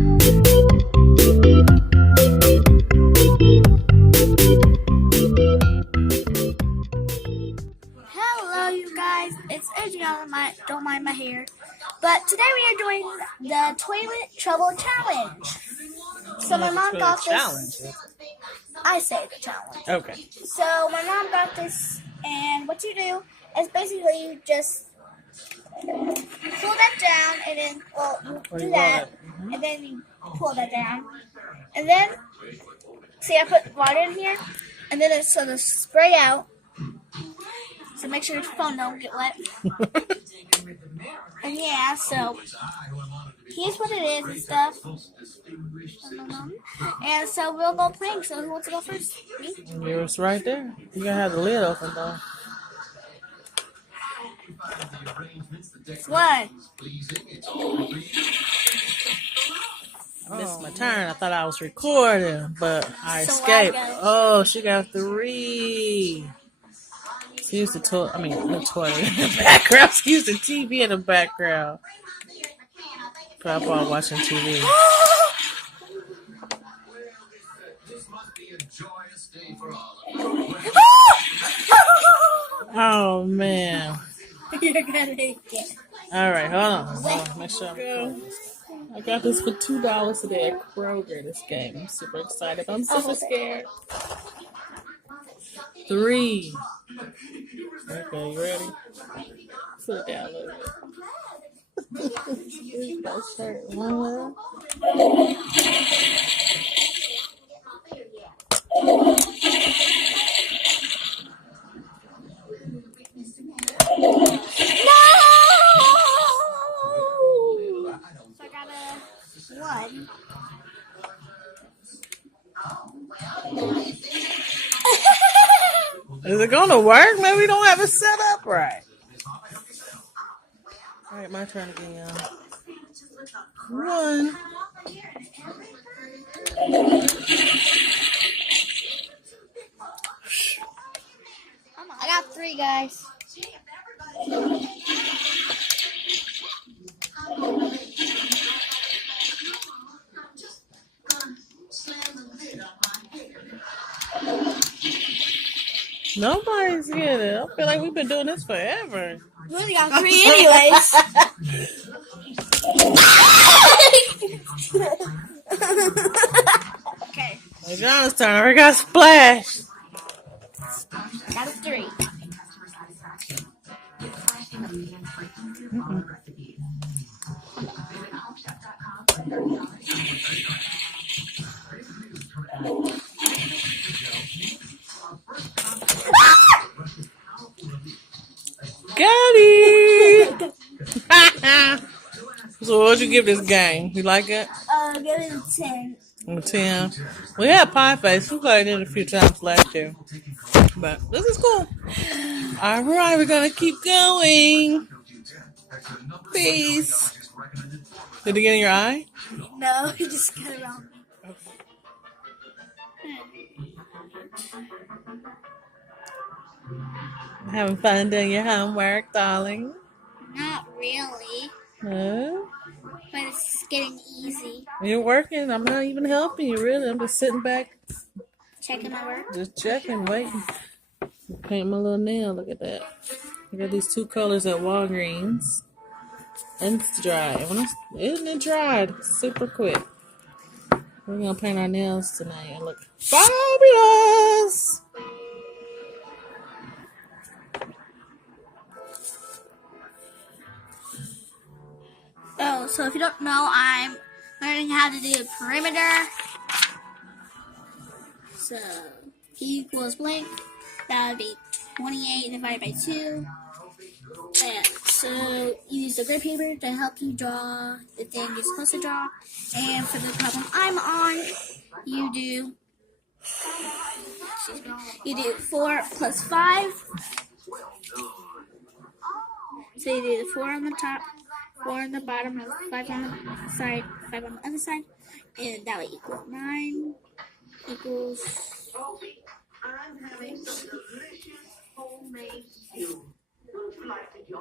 Hello, you guys. It's Adriana. Don't mind my hair. But today we are doing the toilet trouble challenge. So my mom got this. I say the challenge. Okay. So my mom got this, and what you do is basically you just pull that down, and then you do that, and then you pull that down, and then see I put water in here, and then it's gonna spray out. So make sure your phone don't get wet. And yeah, so here's what it is and stuff. And so we'll go playing. So who wants to go first? Me? Yours right there. You gotta have the lid open though. One. I missed my turn. I thought I was recording, but I So escaped. I got it. Oh, she got 3. Excuse the toilet. I mean, the toilet in the background. Excuse the TV in the background. Papa watching TV. Oh man. You're gonna make it. All right, hold on. Make sure I'm recording. I got this for $2 today at Kroger. This game. I'm super excited. I'm super scared. 3. Okay, you ready? Sit down a little bit. Here's my shirt. 1. So I got a 1. Is it gonna work? Maybe we don't have it set up right. All right, my turn again, y'all. 1. I got 3, guys. Nobody's getting it. I feel like we've been doing this forever. We only got 3 anyways. Okay. It's John's turn. I already got splashed. Got a 3. Got it. So what'd you give this game? You like it? Give it a 10. 10. We had Pie Face. We played it a few times last year. But this is cool. Alright, we're gonna keep going. Peace. Did it get in your eye? No, he just got around me. Having fun doing your homework, darling? Not really, Huh? but it's getting easy. You're working. I'm not even helping you, really. I'm just sitting back, Checking my work. just checking, waiting. Paint my little nail. Look at that. I got these 2 colors at Walgreens. And it's dry. Isn't it dried? Super quick. We're going to paint our nails tonight and look fabulous. Oh, so if you don't know, I'm learning how to do a perimeter. So P equals blank. That would be 28 divided by 2. And so you use the grid paper to help you draw the thing you're supposed to draw. And for the problem I'm on, you do 4 plus 5. So you do the 4 on the top, 4 on the bottom, 5 on the side, 5 on the other side, and that would equal 9 equals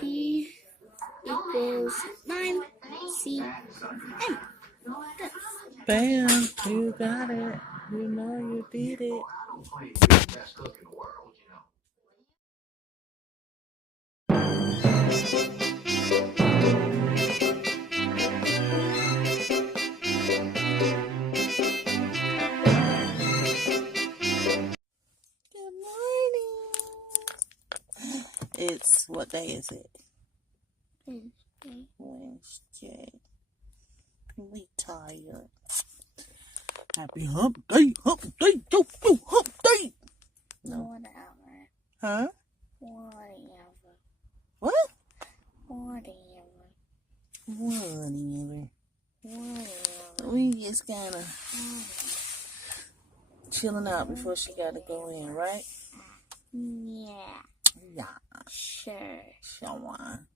P equals 9 C M. Bam, you got it. You know you did it. Good morning. It's, what day is it? Wednesday. We tired. Happy hump day, hump day, yo, hump day. No. Whatever. Huh? Whatever. What? Whatever. Whatever. Whatever. We just kind of chilling out before she got to go in, right? Yeah. Yeah. Sure. Sure.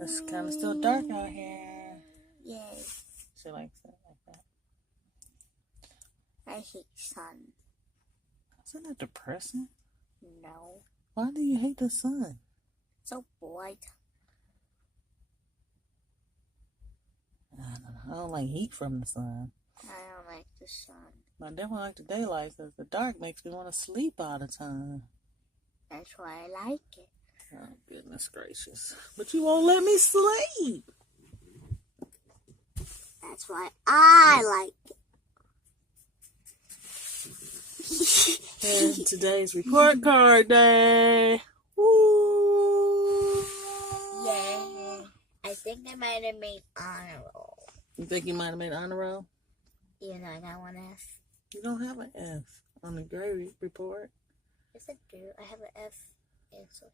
It's kind of still dark out here. Yay. She likes it like that. I hate sun. Isn't that depressing? No. Why do you hate the sun? So bright. I don't know. I don't like heat from the sun. I don't like the sun. I definitely like the daylight because the dark makes me want to sleep all the time. That's why I like it. Oh, goodness gracious. But you won't let me sleep. That's why I like it. And today's report card day. Woo! Yeah. I think I might have made honor roll. You think you might have made honor roll? Even though I got one F. You don't have an F on the grade report. Yes, I do. I have an F answer.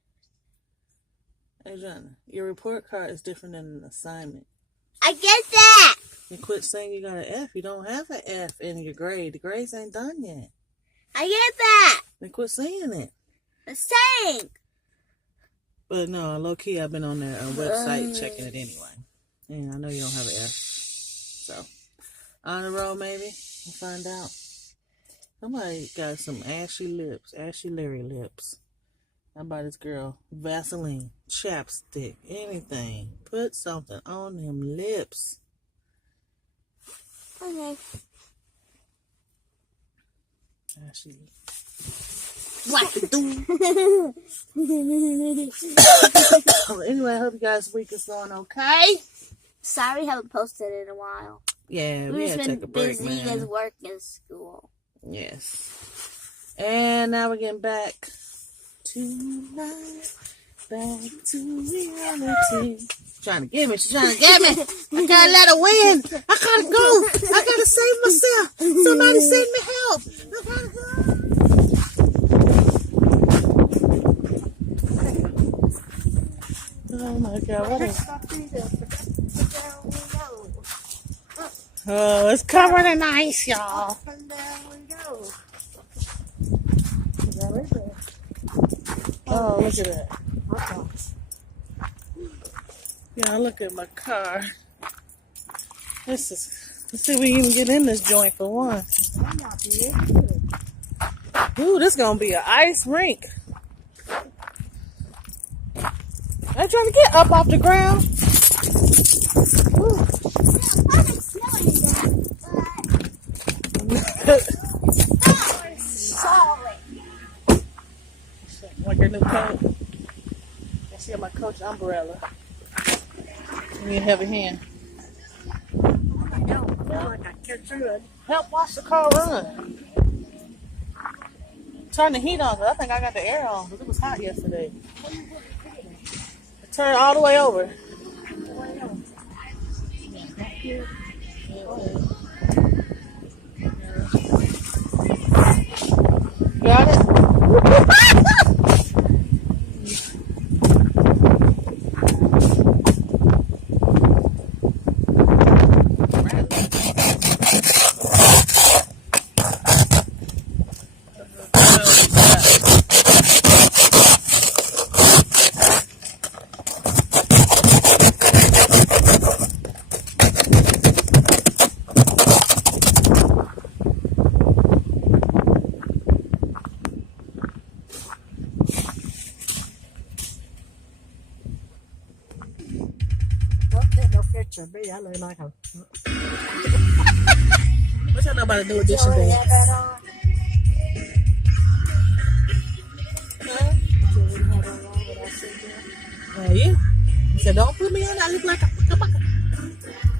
Hey, John, your report card is different than an assignment. I get that. And quit saying you got an F. You don't have an F in your grade. The grades ain't done yet. I get that. Then quit saying it. I'm saying. But no, low key, I've been on their website checking it anyway. And I know you don't have an F. So, honor roll maybe. We'll find out. Somebody got some ashy lips, ashy Larry lips. How about this girl? Vaseline, chapstick, anything. Put something on them lips. Okay. Ashy lips. What to do? Anyway, I hope you guys' week is going okay. Sorry, haven't posted in a while. Yeah, we We've had just to take been a break, busy man. because work and school. Yes. And now we're getting back to life, back to reality. She's trying to get me. She's trying to get me. I can't let her win. I gotta go. I gotta save myself. Somebody send me help. I gotta go. Oh my God! What is? Oh, it's covered in ice, y'all. Up and down we go. Oh, look at that. Yeah, look at my car. Let's see if we can even get in this joint for one. Ooh, this gonna be an ice rink. I'm trying to get up off the ground. Ooh. Like her new coat. I see my Coach umbrella. Give me a heavy hand. I know. I feel like I can't do it. Help watch the car run. Turn the heat on, 'cause I think I got the air on, because it was hot yesterday. Turn it all the way over. Got it? like a. What y'all know about a new edition Joey dance? had that on. Huh? Joey had that on when I said that. Yeah. He said, don't put me on. I look like a.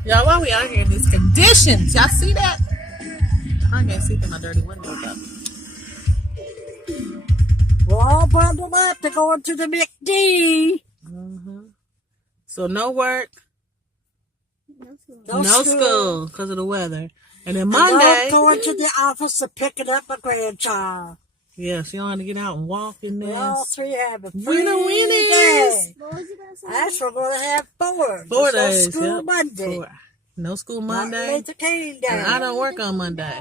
Y'all, why we out here in these conditions? Y'all see that? I can't see through my dirty window though. We're all bundled up to go into the McD. So no work, No school. no school because of the weather. And then And Monday, I'm going to the office to picking up my grandchild. yes, you don't have to get out and walk in We there. all three have a Winner free winners. day. What was you gonna say? Actually, we're going to have 4. 4 There's no days. school Yep. Monday. 4. No school Martin Monday. Luther King Day. And I don't work on Monday.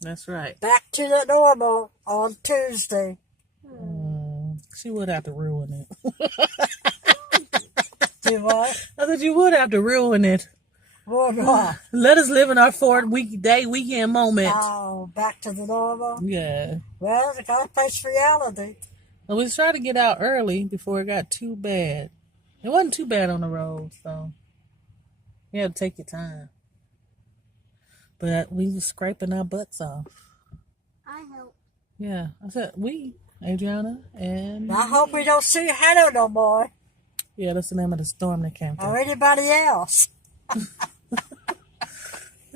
That's right. Back to the normal on Tuesday. She would have to ruin it. Do what? I thought you would have to ruin it. What? Let us live in our 4th weekend moment. Oh, back to the normal? Yeah. Well, they got to face reality. Well, we tried to get out early before it got too bad. It wasn't too bad on the road, so you had to take your time. But we was scraping our butts off. I help. Yeah, I said we, Adriana, and I hope we don't see Hannah no more. yeah, that's the name of the storm that came through. Or anybody else.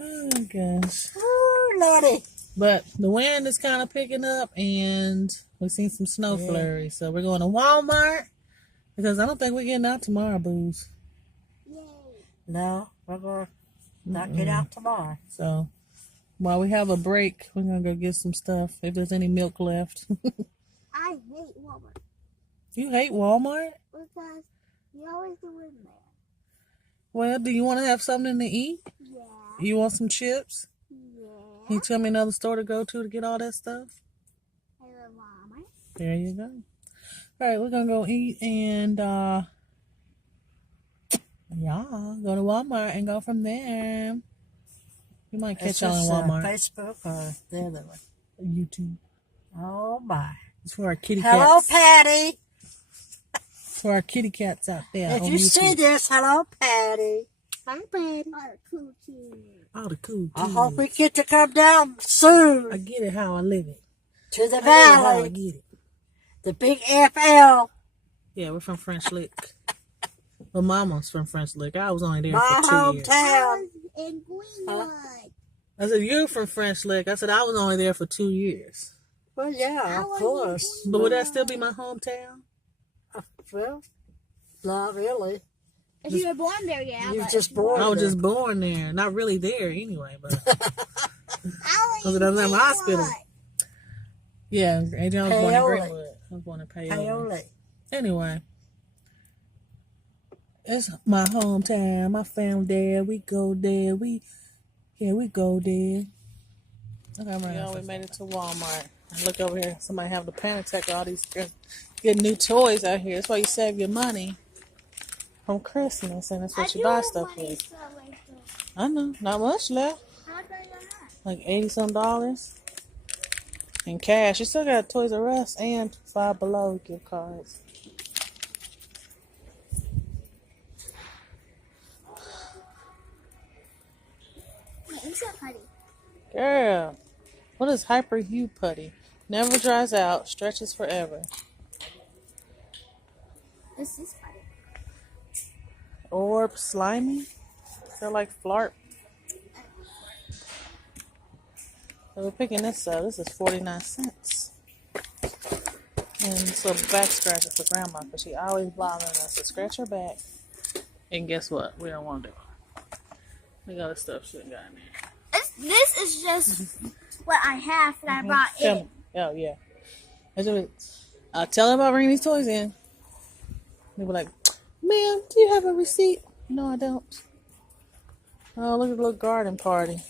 Oh gosh. Ooh, Lordy. But the wind is kind of picking up, and we've seen some snow flurries. So we're going to Walmart because I don't think we're getting out tomorrow, booze. Yay. No, we're going to not get out tomorrow. So while we have a break, we're gonna go get some stuff. If there's any milk left. I hate Walmart You hate Walmart? because you always do in there. Well, do you want to have something to eat? Yeah. You want some chips? Yeah. Can you tell me another store to go to get all that stuff? I love Walmart. There you go. All right, we're gonna go eat and go to Walmart and go from there. You might catch It's y'all just, in Walmart. Facebook or the other one. YouTube. Oh, my. It's for our kitty Hello, cats. Patty. For our kitty cats out there. If on you YouTube. see this, hello, Patty. Hi, Patty. Our cool kids. All the cool I kids. hope we get to come down soon I get it how I live it. to the I get it how I valley, get it. the big FL, Yeah, we're from French Lick. Well, Mama's from French Lick. I was only there my for 2 years. hometown. I was in Greenwood. I said, you're from French Lick. I said, I was only there for 2 years. Well, yeah, I of was course. But would that still be my hometown? Well, not really. If you were born there, yeah. You but just if you born I was there. just born there. Not really there anyway, but I because it doesn't have a hospital. Yeah, Adrian was born in Paoli. Greenwood. I was born in Paoli. Paoli. Anyway, it's my hometown. My family there. We go there. We go there. Okay, yeah, we made it to Walmart. And look over here. Somebody having a panic attack with all these good new toys out here. That's why you save your money from Christmas, and that's what you buy stuff with. I know, not much left. Like $80-some in cash. You still got Toys R Us and Five Below gift cards. Girl, what is Hyper Hue Putty? Never dries out, stretches forever. This is funny. Orb Slimy? They're like Flarp. So we're picking this up. This is 49 cents. And some back scratcher for Grandma because she always bothering us to scratch her back. And guess what? We don't want to do it. We got the stuff she got in there. This is just what I have that I brought in. Oh, yeah. I'll tell them about bringing these toys in. They were like, ma'am, do you have a receipt? No, I don't. Oh, look at the little garden party.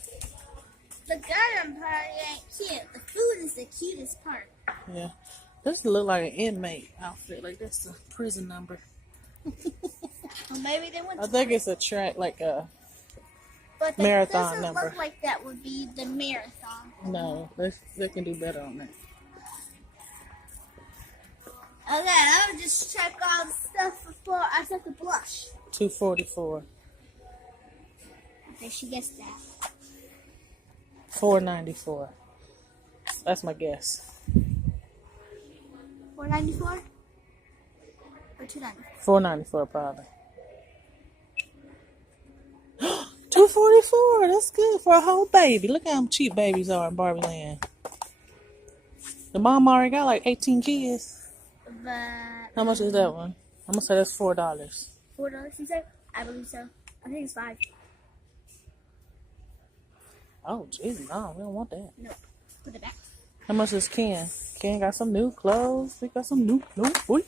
The garden party ain't cute. The food is the cutest part. Yeah. This look like an inmate outfit. Like, that's the prison number. Well, maybe they went I think it's a track, like a but the marathon doesn't number. look like that would be the marathon. No, they can do better on that. Okay, I'll just check all the stuff before I start to blush. $2.44. if she gets that. $4.94. That's my guess. $4.94 or $2.94? $4.94 probably. $2.44. That's good for a whole baby. Look how cheap babies are in Barbie Land. The mom already got like 18 kids. But How much is that one? I'm gonna say that's $4. $4, you said? I believe so. I think it's $5. Oh, geez, no, we don't want that. Nope. Put it back. How much is Ken? Ken got some new clothes. We got some new clothes. Boy.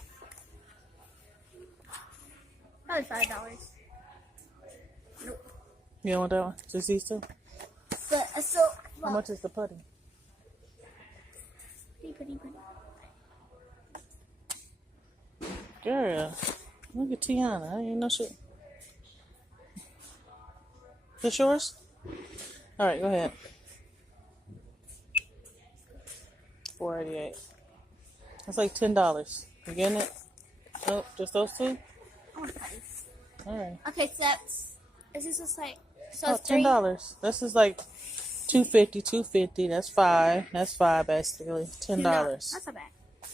Probably $5. Nope. You don't want that one? Just these two? But so How much is the putty? Pretty. Girl, look at Tiana. I ain't no shit. This yours? All right, go ahead. $4.88. That's like $10. You getting it? Oh, just those two? I want putties. All right. Okay, so is this just like Oh, it's $3? $10. This is like $2.50. That's $5. That's $5 basically. $10. That's not bad.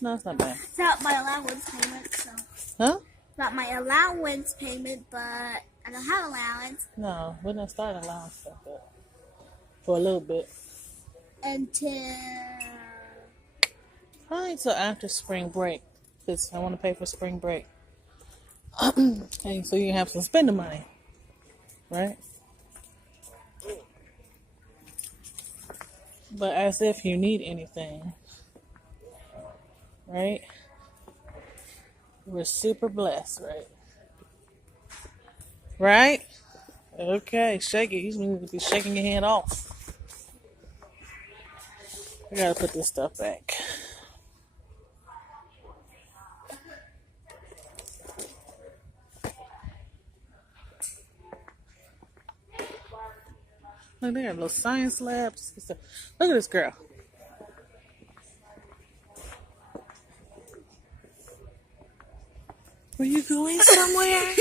No, it's not bad. It's not my allowance payment, so Huh? not my allowance payment, but I don't have allowance No, we're not starting allowance stuff yet. For a little bit. until Probably until after spring break. Because I want to pay for spring break. And so you have some spending money. Right? But as if you need anything. Right? We're super blessed, right? Right? Okay, shake it. You need to be shaking your hand off. I gotta put this stuff back. Look, they got little science labs. Look at this girl. Were you going somewhere?